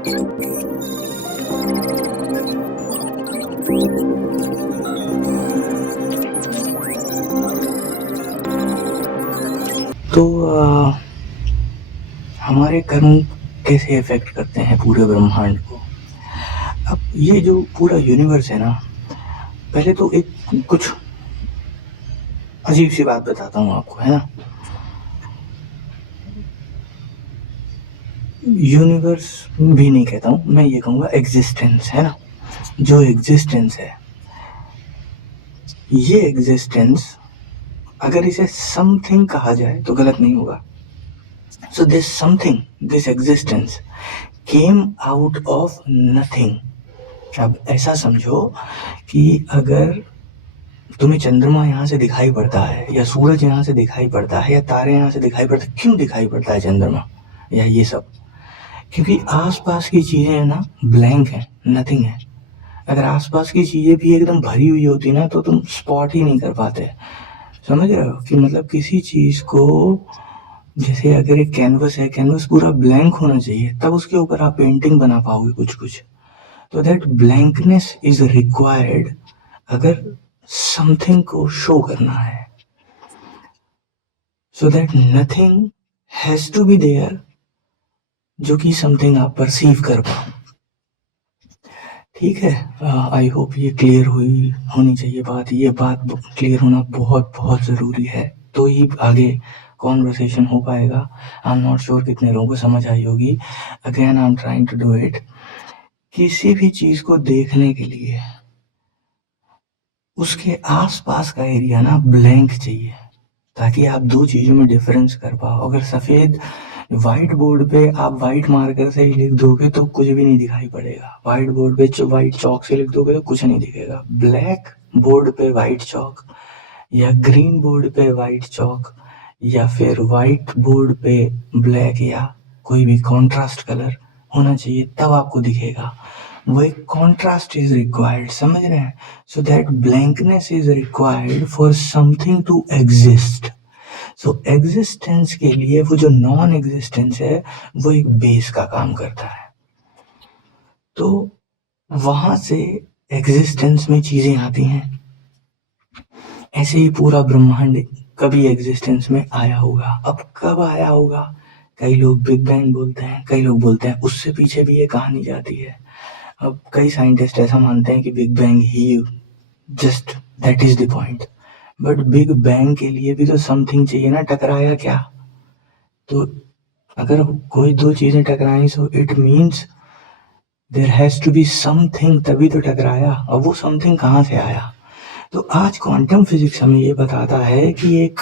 तो हमारे कर्म कैसे इफेक्ट करते हैं पूरे ब्रह्मांड को? अब ये जो पूरा यूनिवर्स है ना, पहले तो एक कुछ अजीब सी बात बताता हूँ आपको, है ना। यूनिवर्स भी नहीं कहता हूँ मैं, ये कहूँगा एग्जिस्टेंस, है ना। जो एग्जिस्टेंस है, ये एग्जिस्टेंस अगर इसे समथिंग कहा जाए तो गलत नहीं होगा। So this something, this existence came out of nothing. अब ऐसा समझो कि अगर तुम्हें चंद्रमा यहाँ से दिखाई पड़ता है, या सूरज यहाँ से दिखाई पड़ता है, या तारे यहाँ से दिखाई पड़ते, क्यों दिखाई पड़ता है चंद्रमा या ये सब? क्योंकि आसपास की चीजें है ना, ब्लैंक है, नथिंग है। अगर आसपास की चीजें भी एकदम भरी हुई होती ना, तो तुम स्पॉट ही नहीं कर पाते। समझ रहे हो कि मतलब किसी चीज को, जैसे अगर एक कैनवस है, कैनवस पूरा ब्लैंक होना चाहिए, तब उसके ऊपर आप पेंटिंग बना पाओगे कुछ कुछ। तो दैट ब्लैंकनेस इज रिक्वायर्ड अगर समथिंग को शो करना है। So that nothing has to be there, जो कि समथिंग आप परसीव कर पाओ। ठीक है, आई होप ये क्लियर होनी चाहिए बात। ये बात क्लियर होना बहुत बहुत ज़रूरी है, तो ही आगे कॉन्वर्सेशन हो पाएगा। आई एम नॉट श्योर कितने लोगों को समझ आई होगी। Again I am trying to do it. किसी भी चीज़ को देखने के लिए उसके आसपास का एरिया ना ब्लैंक चाहिए, ताकि आप दो चीज़ों में डिफरेंस कर पाओ। अगर सफ़ेद व्हाइट बोर्ड पे आप व्हाइट मार्कर से ही लिख दोगे तो कुछ भी नहीं दिखाई पड़ेगा। व्हाइट बोर्ड पे व्हाइट चौक से लिख दोगे तो कुछ नहीं दिखेगा। ब्लैक बोर्ड पे व्हाइट चौक, या ग्रीन बोर्ड पे व्हाइट चौक, या फिर व्हाइट बोर्ड पे ब्लैक, या कोई भी कॉन्ट्रास्ट कलर होना चाहिए, तब आपको दिखेगा। वो एक कॉन्ट्रास्ट इज रिक्वायर्ड, समझ रहे हैं? So that blankness is required for something to exist. So existence के लिए वो जो नॉन एग्जिस्टेंस है, वो एक बेस का काम करता है। तो वहां से एग्जिस्टेंस में चीजें आती हैं। ऐसे ही पूरा ब्रह्मांड कभी एग्जिस्टेंस में आया होगा। अब कब आया होगा? कई लोग बिग बैंग बोलते हैं, कई लोग बोलते हैं उससे पीछे भी ये कहानी जाती है। अब कई साइंटिस्ट ऐसा मानते हैं कि big bang he just that is the point. But big bang के लिए भी तो समथिंग चाहिए ना, टकराया क्या? तो अगर कोई दो चीजें टकराई, so it means there has to be something, तभी तो टकराया। और वो समथिंग कहाँ से आया? तो आज क्वांटम फिजिक्स हमें ये बताता है कि एक,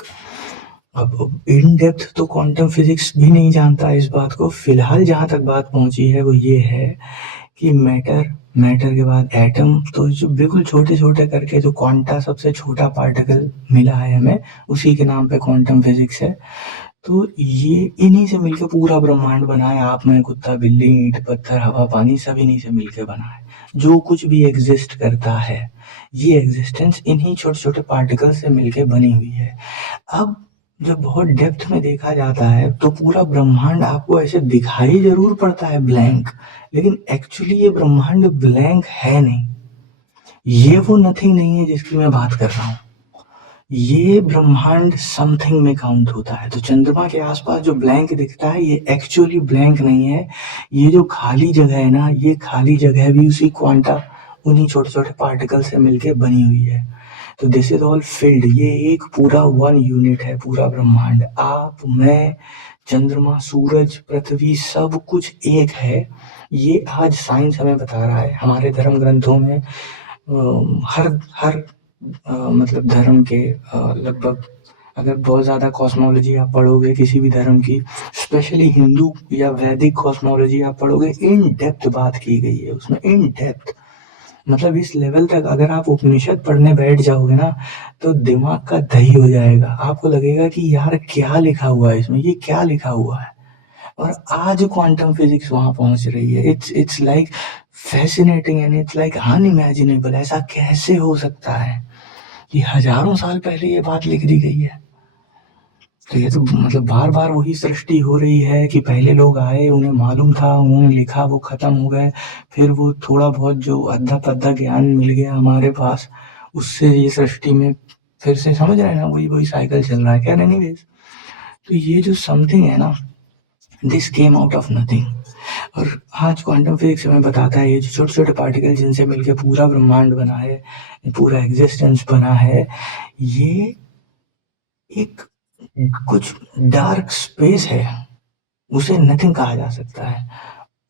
अब इन डेप्थ तो क्वांटम फिजिक्स भी नहीं जानता इस बात को। फिलहाल जहाँ तक बात पहुंची है वो ये है कि मैटर के बाद एटम, तो जो बिल्कुल छोटे छोटे करके जो क्वांटा, सबसे छोटा पार्टिकल मिला है हमें, उसी के नाम पे क्वांटम फिजिक्स है। तो ये इन्हीं से मिलकर पूरा ब्रह्मांड बना है। आप, मैं, कुत्ता, बिल्ली, ईंट, पत्थर, हवा, पानी, सब इन्हीं से मिलकर बना है। जो कुछ भी एग्जिस्ट करता है, ये एग्जिस्टेंस इन्हीं छोटे छोटे पार्टिकल से मिलकर बनी हुई है। अब जब बहुत डेप्थ में देखा जाता है तो पूरा ब्रह्मांड आपको ऐसे दिखाई जरूर पड़ता है ब्लैंक, लेकिन एक्चुअली ये ब्रह्मांड ब्लैंक है नहीं। ये वो नथिंग नहीं है जिसकी मैं बात कर रहा हूँ। ये ब्रह्मांड समथिंग में काउंट होता है। तो चंद्रमा के आसपास जो ब्लैंक दिखता है, ये एक्चुअली ब्लैंक नहीं है। ये जो खाली जगह है ना, ये खाली जगह भी उसी क्वांटा, उन्हीं छोटे छोटे पार्टिकल से मिलके बनी हुई है। तो दिस इज ऑल फिल्ड। ये एक पूरा वन यूनिट है, पूरा ब्रह्मांड। आप, मैं, चंद्रमा, सूरज, पृथ्वी, सब कुछ एक है। ये आज साइंस हमें बता रहा है। हमारे धर्म ग्रंथों में हर हर मतलब धर्म के लगभग, अगर बहुत ज़्यादा कॉस्मोलॉजी आप पढ़ोगे किसी भी धर्म की, स्पेशली हिंदू या वैदिक कॉस्मोलॉजी आप पढ़ोगे, इन डेप्थ बात की गई है उसमें, इन डेप्थ। मतलब इस लेवल तक अगर आप उपनिषद पढ़ने बैठ जाओगे ना, तो दिमाग का दही हो जाएगा। आपको लगेगा कि यार क्या लिखा हुआ है इसमें, ये क्या लिखा हुआ है। और आज क्वांटम फिजिक्स वहां पहुंच रही है। It's like fascinating and it's like unimaginable. ऐसा कैसे हो सकता है कि हजारों साल पहले ये बात लिख दी गई है? तो ये तो मतलब बार-बार वही सृष्टि हो रही है कि पहले लोग आए, उन्हें मालूम था, उन्होंने लिखा, वो खत्म हो गए। फिर वो थोड़ा बहुत जो अद्धा-पद्धा ज्ञान मिल गया हमारे पास, उससे ये सृष्टि में फिर से समझ रहे हैं ना, वही-वही साइकिल चल रहा है। खैर एनीवेज़, तो ये जो समथिंग है ना, this came out of nothing. और आज क्वांटम फिजिक्स हमें बताता है ये जो छोटे-छोटे पार्टिकल जिनसे मिलके पूरा ब्रह्मांड बना है, पूरा एग्ज़िस्टेंस बना है, ये एक कुछ डार्क स्पेस है, उसे नथिंग कहा जा सकता है।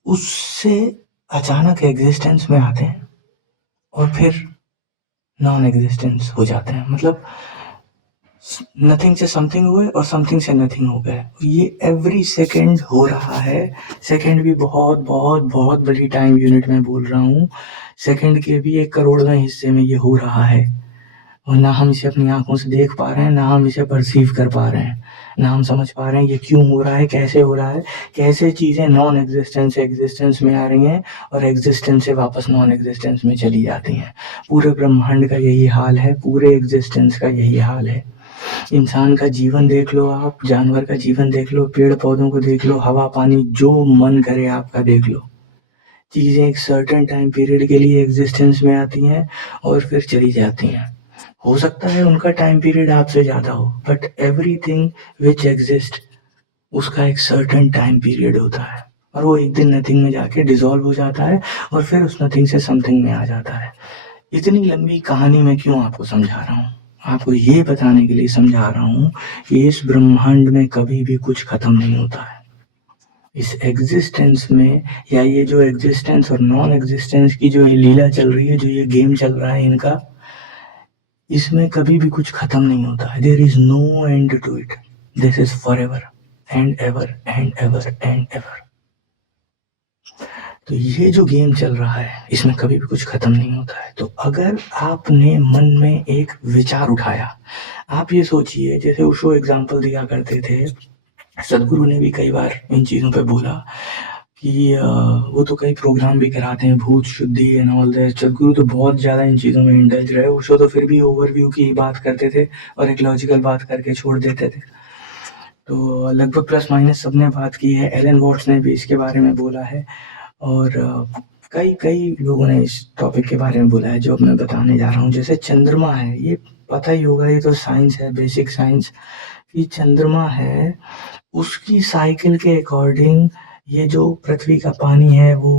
उससे अचानक एग्ज़िस्टेंस में आते हैं और फिर नॉन एग्ज़िस्टेंस हो जाते हैं। मतलब नथिंग से समथिंग हुए और समथिंग से नथिंग हो गए। ये एवरी सेकंड हो रहा है। सेकंड भी बहुत बहुत बहुत बड़ी टाइम यूनिट में बोल रहा हूँ। सेकंड के भी 1 करोड़वें हिस्से में ये हो रहा है और ना हम इसे अपनी आंखों से देख पा रहे हैं, ना हम इसे परसीव कर पा रहे हैं, ना हम समझ पा रहे हैं ये क्यों हो रहा है, कैसे हो रहा है, कैसे चीज़ें नॉन एग्जिस्टेंस से एग्जिस्टेंस में आ रही हैं और एग्जिस्टेंस से वापस नॉन एग्जिस्टेंस में चली जाती हैं। पूरे ब्रह्मांड का यही हाल है, पूरे एग्जिस्टेंस का यही हाल है। इंसान का जीवन देख लो आप, जानवर का जीवन देख लो, पेड़ पौधों को देख लो, हवा पानी जो मन करे आपका देख लो। चीज़ें एक सर्टेन टाइम पीरियड के लिए एग्जिस्टेंस में आती हैं और फिर चली जाती हैं। हो सकता है उनका टाइम पीरियड आपसे ज़्यादा हो, बट एवरीथिंग विच एग्जिस्ट उसका एक सर्टेन टाइम पीरियड होता है और वो एक दिन नथिंग में जाके डिसॉल्व हो जाता है और फिर उस नथिंग से समथिंग में आ जाता है। इतनी लंबी कहानी मैं क्यों आपको समझा रहा हूँ? आपको ये बताने के लिए समझा रहा हूँ कि इस ब्रह्मांड में कभी भी कुछ खत्म नहीं होता है। इस एग्जिस्टेंस में या ये जो एग्जिस्टेंस और नॉन एग्जिस्टेंस की जो ये लीला चल रही है, जो ये गेम चल रहा है इनका, इसमें कभी भी कुछ खत्म नहीं होता है। There is no end to it. This is forever and ever and ever and ever. तो ये जो गेम चल रहा है इसमें कभी भी कुछ खत्म नहीं होता है। तो अगर आपने मन में एक विचार उठाया, आप ये सोचिए, जैसे ओशो एग्जाम्पल दिया करते थे, सदगुरु ने भी कई बार इन चीज़ों पे बोला कि वो तो कई प्रोग्राम भी कराते हैं, भूत शुद्धि एंड ऑल दैट। सदगुरु तो बहुत ज़्यादा इन चीज़ों में इंडल्ज रहे। ओशो तो फिर भी ओवरव्यू की ही बात करते थे और एक लॉजिकल बात करके छोड़ देते थे। तो लगभग प्लस माइनस सबने बात की है। एलन वॉट्स ने भी इसके बारे में बोला है और कई कई लोगों ने इस टॉपिक के बारे में बोला है जो अब मैं बताने जा रहा हूँ। जैसे चंद्रमा है, ये पता ही होगा, ये तो साइंस है, बेसिक साइंस, कि चंद्रमा है, उसकी साइकिल के अकॉर्डिंग ये जो पृथ्वी का पानी है वो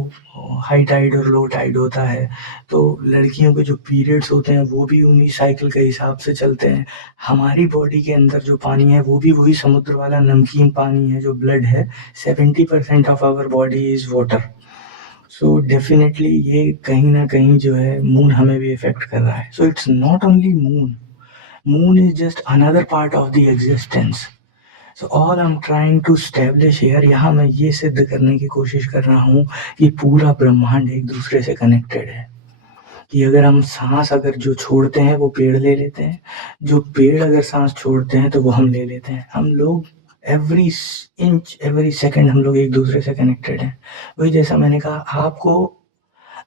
हाई टाइड और लो टाइड होता है। तो लड़कियों के जो पीरियड्स होते हैं वो भी उन्हीं साइकिल के हिसाब से चलते हैं। हमारी बॉडी के अंदर जो पानी है वो भी वही समुद्र वाला नमकीन पानी है जो ब्लड है। 70% of our body is water. So definitely ये कहीं ना कहीं जो है मून हमें भी इफेक्ट कर रहा है। So it's not only moon, moon is just another part of the existence. So all I am trying to establish here, यहाँ मैं ये सिद्ध करने की कोशिश कर रहा हूँ कि पूरा ब्रह्मांड एक दूसरे से कनेक्टेड है। कि अगर हम सांस अगर जो छोड़ते हैं वो पेड़ ले लेते हैं, जो पेड़ अगर सांस छोड़ते हैं तो वो हम ले लेते हैं। हम लोग एवरी इंच एवरी सेकंड हम लोग एक दूसरे से कनेक्टेड हैं। वही जैसा मैंने कहा, आपको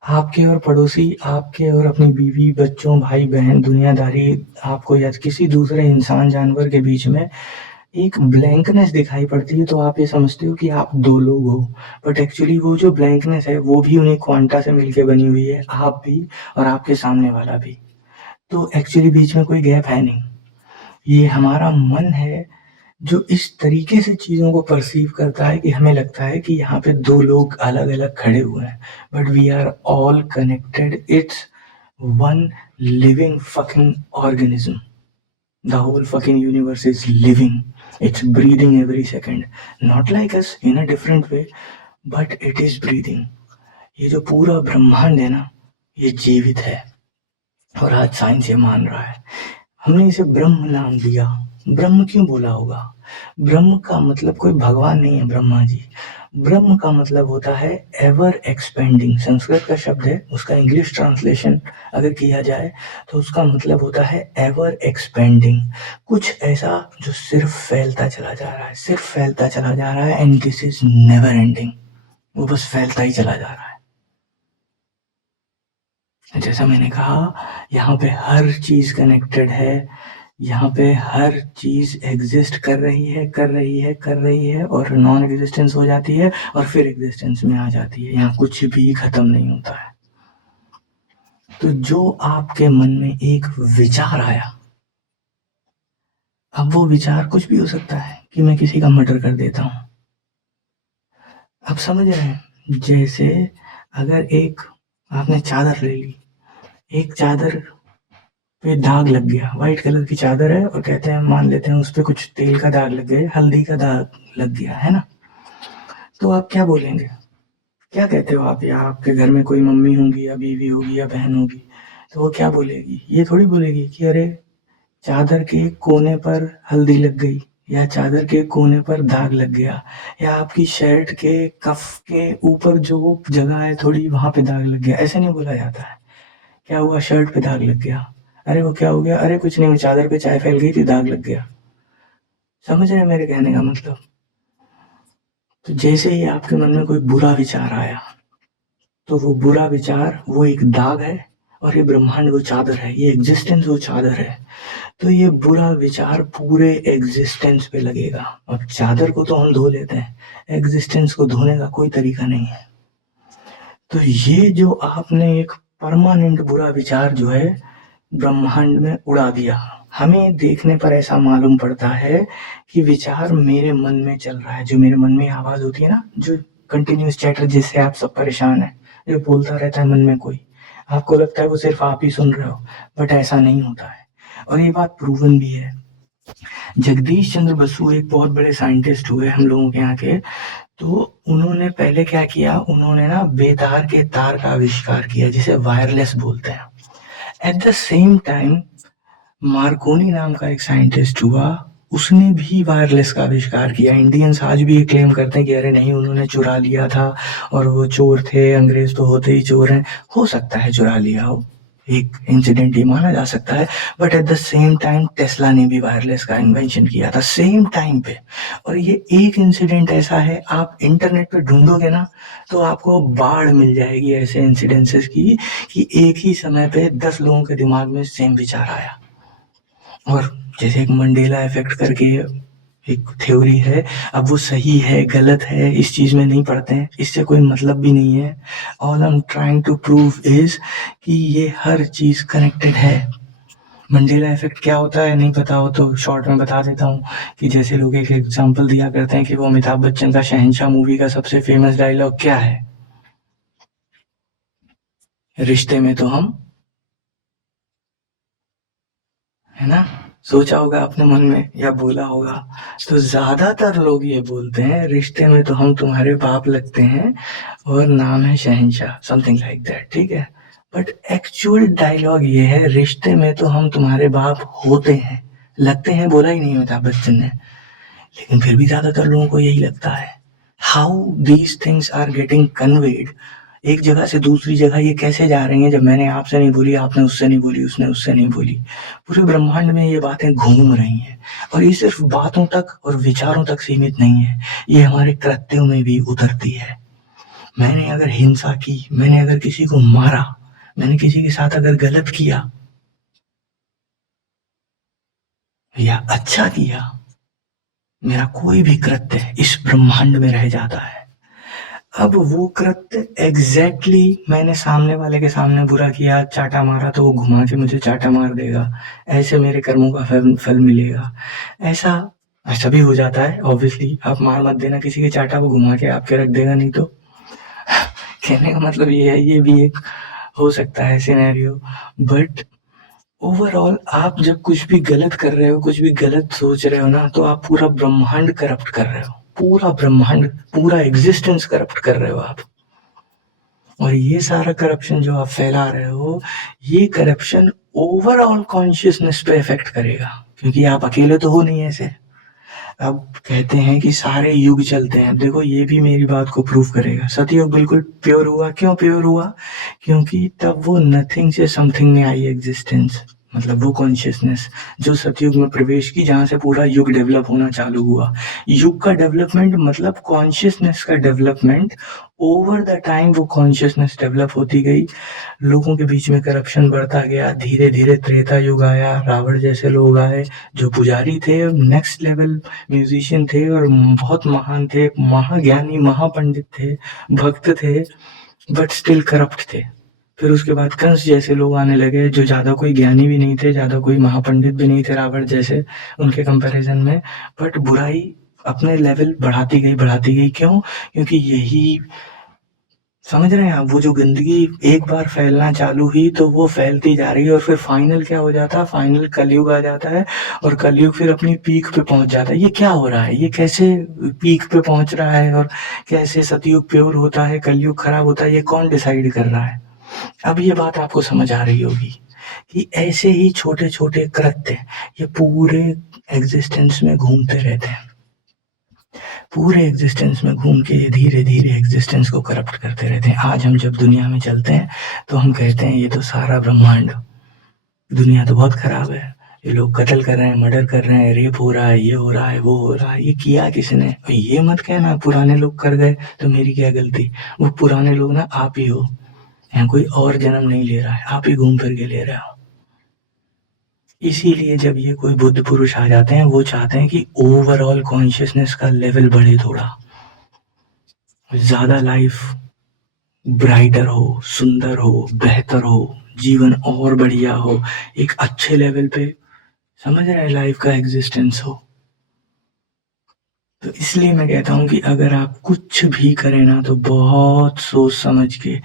आपके और पड़ोसी, आपके और अपनी बीवी बच्चों भाई बहन दुनियादारी, आपको या किसी दूसरे इंसान जानवर के बीच में एक ब्लैंकनेस दिखाई पड़ती है तो आप ये समझते हो कि आप दो लोग हो, बट एक्चुअली वो जो ब्लैंकनेस है वो भी उन्हीं क्वांटा से मिलके बनी हुई है, आप भी और आपके सामने वाला भी। तो एक्चुअली बीच में कोई गैप है नहीं। ये हमारा मन है जो इस तरीके से चीज़ों को परसीव करता है कि हमें लगता है कि यहाँ पे दो लोग अलग अलग खड़े हुए हैं, but we are all connected. It's one living fucking organism. The whole fucking universe is living. It's breathing every second. Not like us in a different way, but it is breathing. ये जो पूरा ब्रह्मांड है ना, ये जीवित है और आज साइंस ये मान रहा है। हमने इसे ब्रह्म नाम दिया। ब्रह्म क्यों बोला होगा? ब्रह्म का मतलब कोई भगवान नहीं है ब्रह्मा जी। ब्रह्म का मतलब होता है एवर एक्सपेंडिंग। संस्कृत का शब्द है, उसका इंग्लिश ट्रांसलेशन अगर किया जाए तो उसका मतलब होता है एवर एक्सपेंडिंग। कुछ ऐसा जो सिर्फ फैलता चला जा रहा है, सिर्फ फैलता चला जा रहा है, and this is never ending. वो बस फैलता ही चला जा रहा है। जैसा मैंने कहा, यहाँ पे हर चीज कनेक्टेड है। यहाँ पे हर चीज एग्जिस्ट कर रही है, कर रही है, कर रही है, और नॉन एग्जिस्टेंस हो जाती है और फिर एग्जिस्टेंस में आ जाती है। यहाँ कुछ भी खत्म नहीं होता है। तो जो आपके मन में एक विचार आया, अब वो विचार कुछ भी हो सकता है कि मैं किसी का मर्डर कर देता हूँ। आप समझ रहे हैं? जैसे अगर एक आपने चादर ले ली, एक चादर पे दाग लग गया, व्हाइट कलर की चादर है, और कहते हैं, मान लेते हैं उस पे कुछ तेल का दाग लग गया, हल्दी का दाग लग गया है ना, तो आप क्या बोलेंगे? क्या कहते हो आप? या आपके घर में कोई मम्मी होंगी या बीवी होगी या बहन होगी, तो वो क्या बोलेगी? ये थोड़ी बोलेगी कि अरे चादर के कोने पर हल्दी लग गई, या चादर के कोने पर दाग लग गया, या आपकी शर्ट के कफ के ऊपर जो जगह है थोड़ी, वहां पे दाग लग गया। ऐसे नहीं बोला जाता है। क्या हुआ? शर्ट पे दाग लग गया। अरे वो क्या हो गया? अरे कुछ नहीं, वो चादर पे चाय फैल गई थी, दाग लग गया। समझ रहे हैं मेरे कहने का मतलब? तो जैसे ही आपके मन में कोई बुरा विचार आया, तो वो बुरा विचार वो एक दाग है, और ये ब्रह्मांड वो चादर है, ये एग्जिस्टेंस वो चादर है। तो ये बुरा विचार पूरे एग्जिस्टेंस पे लगेगा। अब चादर को तो हम धो लेते हैं, एग्जिस्टेंस को धोने का कोई तरीका नहीं है। तो ये जो आपने एक परमानेंट बुरा विचार जो है ब्रह्मांड में उड़ा दिया, हमें देखने पर ऐसा मालूम पड़ता है कि विचार मेरे मन में चल रहा है। जो मेरे मन में आवाज होती है ना, जो कंटिन्यूस चैटर, जिससे आप सब परेशान है, जो बोलता रहता है मन में कोई, आपको लगता है वो सिर्फ आप ही सुन रहे हो, बट ऐसा नहीं होता है। और ये बात प्रूवन भी है। जगदीश चंद्र बसु एक बहुत बड़े साइंटिस्ट हुए हम लोगों के यहाँ के। तो उन्होंने पहले क्या किया, उन्होंने ना बेतार के तार का आविष्कार किया, जिसे वायरलेस बोलते हैं। At the same time Markovnikov नाम का एक साइंटिस्ट हुआ, उसने भी वायरलेस का आविष्कार किया। इंडियंस आज भी ये क्लेम करते हैं कि अरे नहीं, उन्होंने चुरा लिया था और वो चोर थे, अंग्रेज तो होते ही चोर हैं। हो सकता है चुरा लिया हो, एक इंसिडेंट ही माना जा सकता है, but at the same time Tesla ने भी वायरलेस का इन्वेंशन किया था सेम टाइम पे। और ये एक इंसिडेंट ऐसा है, आप इंटरनेट पे ढूंढोगे ना तो आपको बाढ़ मिल जाएगी ऐसे इंसिडेंसेस की, कि एक ही समय पे 10 लोगों के दिमाग में सेम विचार आया। और जैसे एक मंडेला इफेक्ट करके एक थ्योरी है, अब वो सही है गलत है इस चीज में नहीं पढ़ते हैं, इससे कोई मतलब भी नहीं है। All I am trying to prove is कि ये हर चीज कनेक्टेड है। मंडेला इफेक्ट क्या होता है नहीं पता हो तो शॉर्ट में बता देता हूँ, कि जैसे लोग एक एग्जांपल दिया करते हैं कि वो अमिताभ बच्चन का शहंशाह मूवी का सबसे फेमस डायलॉग क्या है? रिश्ते में तो हम, है ना? सोचा होगा अपने मन में या बोला होगा। तो ज्यादातर लोग ये बोलते हैं, रिश्ते में तो हम तुम्हारे बाप लगते हैं और नाम है शहंशाह, समथिंग लाइक दैट, ठीक है। बट एक्चुअल डायलॉग ये है, रिश्ते में तो हम तुम्हारे बाप होते हैं, लगते हैं बोला ही नहीं अमिताभ बच्चन ने, लेकिन फिर भी ज्यादातर लोगों को यही लगता है। How these things are getting conveyed, एक जगह से दूसरी जगह ये कैसे जा रही हैं? जब मैंने आपसे नहीं बोली, आपने उससे नहीं बोली, उसने उससे नहीं बोली, पूरे ब्रह्मांड में ये बातें घूम रही हैं। और ये सिर्फ बातों तक और विचारों तक सीमित नहीं है, ये हमारे कृत्यों में भी उतरती है। मैंने अगर हिंसा की, मैंने अगर किसी को मारा, मैंने किसी के साथ अगर गलत किया या अच्छा किया, मेरा कोई भी कृत्य इस ब्रह्मांड में रह जाता है। अब वो कृत्य एग्जैक्टली मैंने सामने वाले के सामने बुरा किया, चाटा मारा, तो वो घुमा के मुझे चाटा मार देगा, ऐसे मेरे कर्मों का फल मिलेगा। ऐसा ऐसा भी हो जाता है ऑब्वियसली। आप मार मत देना किसी के चाटा, वो घुमा के आपके रख देगा, नहीं तो कहने का मतलब ये है, ये भी एक हो सकता है सिनेरियो। बट ओवरऑल आप जब कुछ भी गलत कर रहे हो, कुछ भी गलत सोच रहे हो ना, तो आप पूरा ब्रह्मांड करप्ट कर रहे हो, पूरा ब्रह्मांड, पूरा एग्जिस्टेंस करप्ट कर रहे हो आप। और ये सारा करप्शन जो आप फैला रहे हो, ये करप्शन ओवरऑल कॉन्शियसनेस पे इफेक्ट करेगा, क्योंकि आप अकेले तो हो नहीं ऐसे। अब कहते हैं कि सारे युग चलते हैं, देखो ये भी मेरी बात को प्रूव करेगा। सतयुग बिल्कुल प्योर हुआ, क्यों प्योर हुआ? क्योंकि तब वो नथिंग से समथिंग में आई एग्जिस्टेंस। मतलब वो कॉन्शियसनेस जो सतयुग में प्रवेश की, जहाँ से पूरा युग डेवलप होना चालू हुआ। युग का डेवलपमेंट मतलब कॉन्शियसनेस का डेवलपमेंट। ओवर द टाइम वो कॉन्शियसनेस डेवलप होती गई, लोगों के बीच में करप्शन बढ़ता गया, धीरे धीरे त्रेता युग आया, रावण जैसे लोग आए जो पुजारी थे, नेक्स्ट लेवल म्यूजिशियन थे और बहुत महान थे, महाज्ञानी महापंडित थे, भक्त थे, बट स्टिल करप्ट थे। फिर उसके बाद कंस जैसे लोग आने लगे जो ज़्यादा कोई ज्ञानी भी नहीं थे, ज़्यादा कोई महापंडित भी नहीं थे रावण जैसे उनके कंपैरिजन में, बट बुराई अपने लेवल बढ़ाती गई। क्यों? क्योंकि यही, समझ रहे हैं आप, वो जो गंदगी एक बार फैलना चालू हुई तो वो फैलती जा रही है और फिर फाइनल क्या हो जाता है, फाइनल कलयुग आ जाता है और कलयुग फिर अपनी पीक पे पहुंच जाता है। ये क्या हो रहा है, ये कैसे पीक पे पहुंच रहा है और कैसे सतयुग प्योर होता है, कलयुग खराब होता है, ये कौन डिसाइड कर रहा है? अब ये बात आपको समझ आ रही होगी कि ऐसे ही छोटे छोटे कृत्य ये पूरे एग्जिस्टेंस में घूमते रहते हैं, पूरे एग्जिस्टेंस में घूम के ये धीरे धीरे एग्जिस्टेंस को करप्ट करते रहते हैं। आज हम जब दुनिया में चलते हैं तो हम कहते हैं ये तो सारा ब्रह्मांड, दुनिया तो बहुत खराब है, ये लोग कत्ल कर रहे हैं, मर्डर कर रहे हैं, रेप हो रहा है, ये हो रहा है, वो हो रहा है, ये किया किसने? और ये मत कहना पुराने लोग कर गए तो मेरी क्या गलती। वो पुराने लोग ना आप ही हो, यहाँ कोई और जन्म नहीं ले रहा है, आप ही घूम फिर के ले रहे हो। इसीलिए जब ये कोई बुद्ध पुरुष आ जाते हैं वो चाहते हैं कि ओवरऑल कॉन्शियसनेस का लेवल बढ़े, थोड़ा ज़्यादा लाइफ ब्राइटर हो, सुंदर हो, बेहतर हो, जीवन और बढ़िया हो, एक अच्छे लेवल पे, समझ रहे हैं, लाइफ का एग्जिस्टेंस हो। तो इसलिए मैं कहता हूँ कि अगर आप कुछ भी करें ना तो बहुत सोच समझ के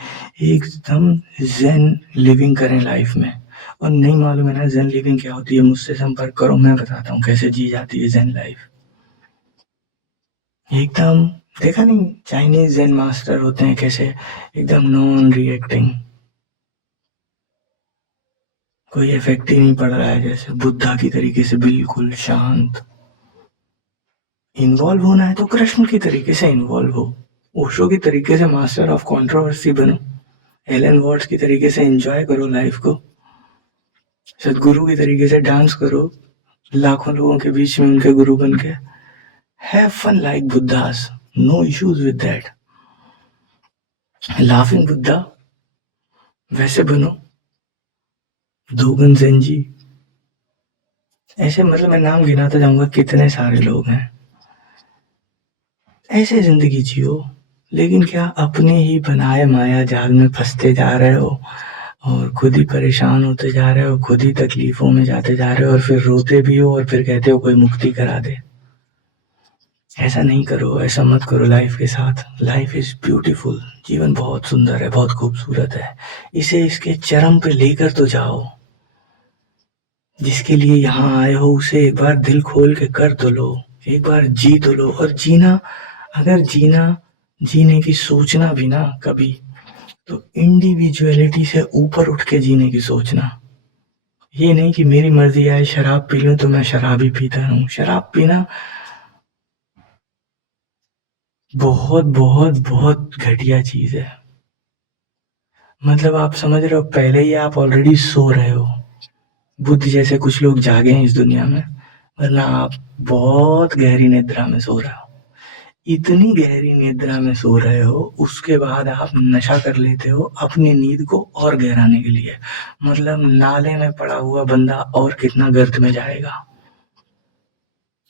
एकदम ज़ेन लिविंग करें लाइफ में। और नहीं मालूम है ना ज़ेन लिविंग क्या होती है, मुझसे संपर्क करो, मैं बताता हूँ कैसे जी जाती है ज़ेन लाइफ। एकदम, देखा नहीं चाइनीज ज़ेन मास्टर होते हैं कैसे, एकदम नॉन रिएक्टिंग, कोई इफेक्ट ही नहीं पड़ रहा है, जैसे बुद्धा की तरीके से बिल्कुल शांत। इन्वॉल्व होना है तो कृष्ण की तरीके से इन्वॉल्व हो, ओशो की तरीके से मास्टर ऑफ कंट्रोवर्सी बनो, एलन वॉट्स की तरीके से एंजॉय करो लाइफ को, सदगुरु की तरीके से डांस करो लाखों लोगों के बीच में उनके गुरु बन के, have fun like Buddhas, no issues with that, laughing Buddha वैसे बनो, दोगन zenji, ऐसे मतलब मैं नाम गिनाता जाऊंगा कितने सारे लोग हैं। ऐसे जिंदगी जियो, लेकिन क्या अपने ही बनाए माया जाल में फंसते जा रहे हो और खुद ही परेशान होते जा रहे हो, खुद ही तकलीफों में जाते जा रहे हो और फिर रोते भी हो और फिर कहते हो कोई मुक्ति करा दे। ऐसा नहीं करो, ऐसा मत करो लाइफ के साथ। लाइफ इज ब्यूटीफुल, जीवन बहुत सुंदर है, बहुत खूबसूरत है, इसे इसके चरम पे लेकर तो जाओ। जिसके लिए यहाँ आए हो उसे एक बार दिल खोल के कर तो लो, एक बार जी तो लो। और जीना, अगर जीने की सोचना भी ना कभी, तो इंडिविजुअलिटी से ऊपर उठ के जीने की सोचना। ये नहीं कि मेरी मर्जी आए शराब पी लूं तो मैं शराबी पीता हूँ। शराब पीना बहुत बहुत बहुत घटिया चीज है। मतलब आप समझ रहे हो, पहले ही आप ऑलरेडी सो रहे हो। बुद्ध जैसे कुछ लोग जागे हैं इस दुनिया में, वरना आप बहुत गहरी निद्रा में सो रहे हो। इतनी गहरी निद्रा में सो रहे हो, उसके बाद आप नशा कर लेते हो अपनी नींद को और गहराने के लिए। मतलब नाले में पड़ा हुआ बंदा और कितना गर्त में जाएगा।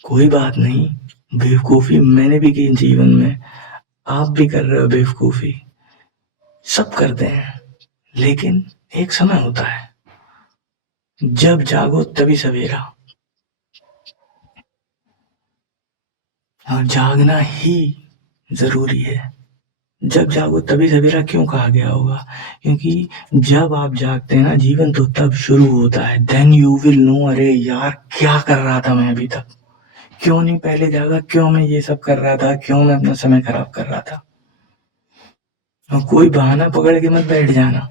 कोई बात नहीं, बेवकूफी मैंने भी की जीवन में, आप भी कर रहे हो बेवकूफी, सब करते हैं, लेकिन एक समय होता है जब जागो तभी सवेरा, और जागना ही जरूरी है। जब जागो तभी सवेरा क्यों कहा गया होगा? क्योंकि जब आप जागते हैं ना, जीवन तो तब शुरू होता है। देन यू विल नो, अरे यार क्या कर रहा था मैं अभी तक, क्यों नहीं पहले जागा, क्यों मैं ये सब कर रहा था, क्यों मैं अपना समय खराब कर रहा था। और कोई बहाना पकड़ के मत बैठ जाना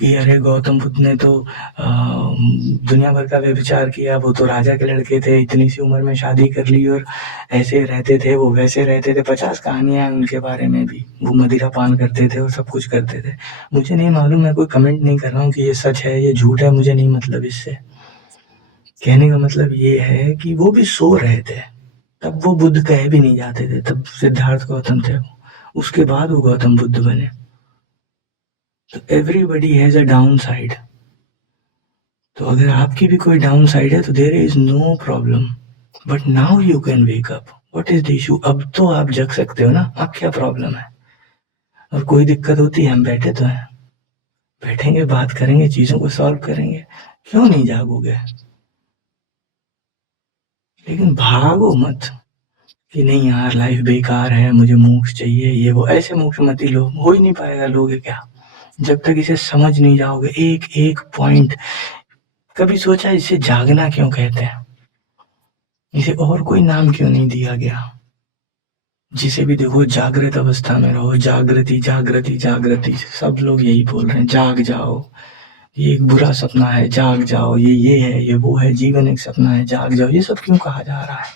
कि अरे गौतम बुद्ध ने तो दुनिया भर का व्यभिचार किया, वो तो राजा के लड़के थे, इतनी सी उम्र में शादी कर ली और ऐसे रहते थे, वो वैसे रहते थे। 50 कहानियां हैं उनके बारे में भी, वो मदिरा पान करते थे और सब कुछ करते थे। मुझे नहीं मालूम, मैं कोई कमेंट नहीं कर रहा हूँ कि ये सच है ये झूठ है, मुझे नहीं मतलब इससे। कहने का मतलब ये है कि वो भी सो रहे थे, तब वो बुद्ध कहे भी नहीं जाते थे, तब सिद्धार्थ गौतम थे वो, उसके बाद वो गौतम बुद्ध बने। तो everybody has a downside. तो अगर आपकी भी कोई डाउन साइड है तो there is no problem, but now you can wake up. What is the issue? अब तो आप जग सकते हो ना, अब क्या प्रॉब्लम है? और कोई दिक्कत होती है, हम बैठे तो हैं, बैठेंगे, बात करेंगे, चीजों को सॉल्व करेंगे। क्यों नहीं जागोगे? लेकिन भागो मत कि नहीं यार लाइफ बेकार है, मुझे मोक्ष चाहिए, ये वो। ऐसे मोक्ष मत ही लो, हो ही नहीं पाएगा। लोगे क्या जब तक इसे समझ नहीं जाओगे एक एक पॉइंट? कभी सोचा इसे जागना क्यों कहते हैं? इसे और कोई नाम क्यों नहीं दिया गया? जिसे भी देखो जागृत अवस्था में रहो, जागृति जागृति जागृति, सब लोग यही बोल रहे हैं, जाग जाओ, ये एक बुरा सपना है, जाग जाओ, ये है, ये वो है, जीवन एक सपना है, जाग जाओ। ये सब क्यों कहा जा रहा है?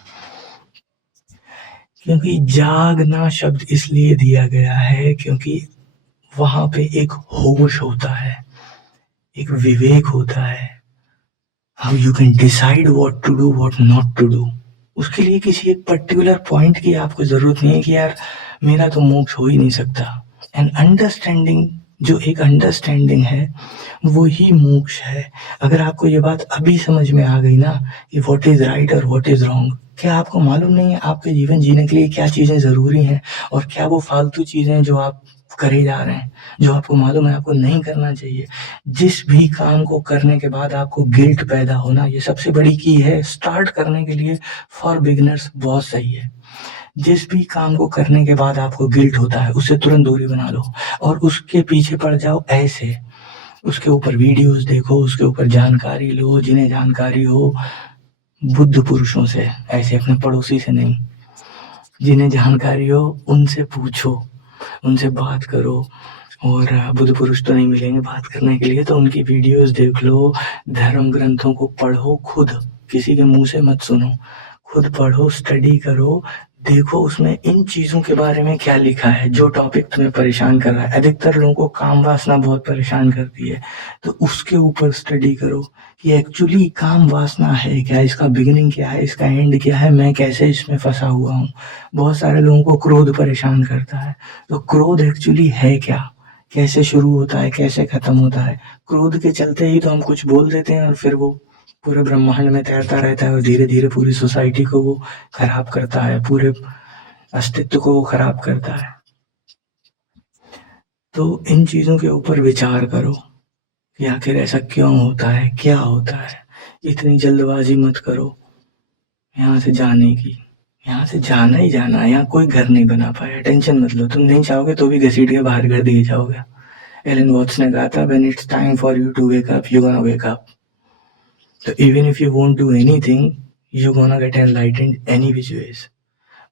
क्योंकि जागना शब्द इसलिए दिया गया है क्योंकि वहां पे एक होश होता है, एक विवेक होता है। How you can decide what to do what not to do. उसके लिए किसी एक पर्टिकुलर पॉइंट की आपको जरूरत नहीं है कि यार मेरा तो मोक्ष हो ही नहीं सकता। एंड अंडरस्टैंडिंग, जो एक अंडरस्टैंडिंग है वो ही मोक्ष है। अगर आपको ये बात अभी समझ में आ गई ना कि व्हाट इज राइट और व्हाट इज रॉन्ग, क्या आपको मालूम नहीं है आपके जीवन जीने के लिए क्या चीजें जरूरी हैं और क्या वो फालतू चीजें जो आप करे जा रहे हैं, जो आपको मालूम है आपको नहीं करना चाहिए। जिस भी काम को करने के बाद आपको गिल्ट पैदा होना, ये सबसे बड़ी की है स्टार्ट करने के लिए। फॉर बिगिनर्स बहुत सही है। जिस भी काम को करने के बाद आपको गिल्ट होता है उससे तुरंत दूरी बना लो और उसके पीछे पड़ जाओ ऐसे। उसके ऊपर वीडियोस देखो, उसके ऊपर जानकारी लो, जिन्हें जानकारी हो बुद्ध पुरुषों से, ऐसे अपने पड़ोसी से नहीं। जिन्हें जानकारी हो उनसे पूछो, उनसे बात करो। और बुद्ध पुरुष तो नहीं मिलेंगे बात करने के लिए, तो उनकी वीडियोस देख लो, धर्म ग्रंथों को पढ़ो, खुद किसी के मुंह से मत सुनो, खुद पढ़ो, स्टडी करो, देखो उसमें इन चीजों के बारे में क्या लिखा है जो टॉपिक तुम्हें परेशान कर रहा है। अधिकतर लोगों को काम वासना बहुत परेशान करती है, तो उसके ऊपर स्टडी करो कि एक्चुअली काम वासना है क्या, इसका बिगिनिंग क्या है, इसका एंड क्या है, मैं कैसे इसमें फंसा हुआ हूँ। बहुत सारे लोगों को क्रोध परेशान करता है, तो क्रोध एक्चुअली है क्या, कैसे शुरू होता है, कैसे खत्म होता है। क्रोध के चलते ही तो हम कुछ बोल देते हैं और फिर वो पूरे ब्रह्मांड में तैरता रहता है और धीरे धीरे पूरी सोसाइटी को वो खराब करता है, पूरे अस्तित्व को वो खराब करता है। तो इन चीजों के ऊपर विचार करो कि आखिर ऐसा क्यों होता है, क्या होता है। इतनी जल्दबाजी मत करो यहाँ से जाने की, यहाँ से जाना ही जाना है, यहाँ कोई घर नहीं बना पाया, टेंशन मत लो। तुम नहीं चाहोगे तो भी घसीट के बाहर कर दिए जाओगे। एलन वॉट्स ने कहा था, when it's time for you to wake up, you gonna wake up. So even if you won't do anything, you're gonna get enlightened any which ways.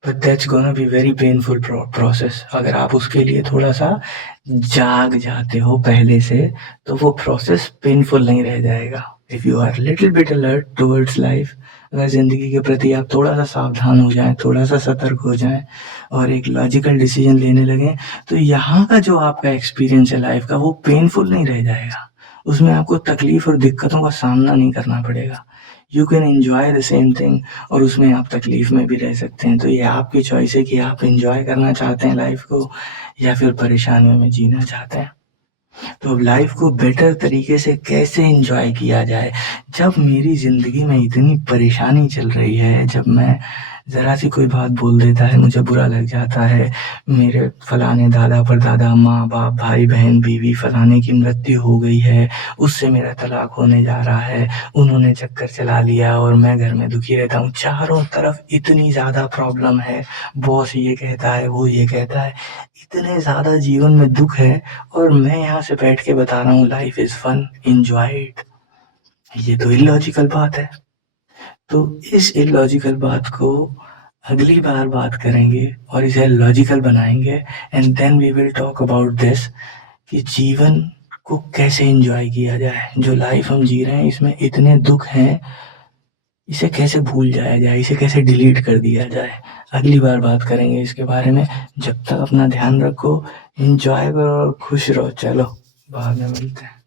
But that's gonna be very painful process. अगर आप उसके लिए थोड़ा सा जाग जाते हो पहले से, तो वो प्रोसेस पेनफुल नहीं रह जाएगा। If you are little bit alert towards life, अगर जिंदगी के प्रति आप थोड़ा सा सावधान हो जाएं, थोड़ा सा सतर्क हो जाएं और एक लॉजिकल डिसीजन लेने लगें, तो यहाँ का जो आपका एक्सपीरियंस है लाइफ का, वो पेनफुल नहीं रह जाएगा। उसमें आपको तकलीफ और दिक्कतों का सामना नहीं करना पड़ेगा। You can enjoy the same thing, और उसमें आप तकलीफ में भी रह सकते हैं। तो ये आपकी चॉइस है कि आप एंजॉय करना चाहते हैं लाइफ को या फिर परेशानियों में जीना चाहते हैं। तो अब लाइफ को बेटर तरीके से कैसे एंजॉय किया जाए? जब मेरी जिंदगी में इतनी परेशानी चल रही है, जब मैं जरा सी कोई बात बोल देता है मुझे बुरा लग जाता है, मेरे फलाने दादा परदादा, माँ बाप, भाई बहन, बीवी फलाने की मृत्यु हो गई है, उससे मेरा तलाक होने जा रहा है, उन्होंने चक्कर चला लिया और मैं घर में दुखी रहता हूँ, चारों तरफ इतनी ज्यादा प्रॉब्लम है, बॉस ये कहता है, वो ये कहता है, इतने ज्यादा जीवन में दुख है, और मैं यहाँ से बैठ के बता रहा हूँ life is fun, enjoy it. ये तो इलॉजिकल बात है। तो इस इलॉजिकल बात को अगली बार बात करेंगे और इसे लॉजिकल बनाएंगे, and then we will talk about this कि जीवन को कैसे एंजॉय किया जाए। जो लाइफ हम जी रहे हैं इसमें इतने दुख हैं, इसे कैसे भूल जाया जाए, इसे कैसे डिलीट कर दिया जाए। अगली बार बात करेंगे इसके बारे में। जब तक अपना ध्यान रखो, एंजॉय करो और खुश रहो। चलो बाद में मिलते हैं।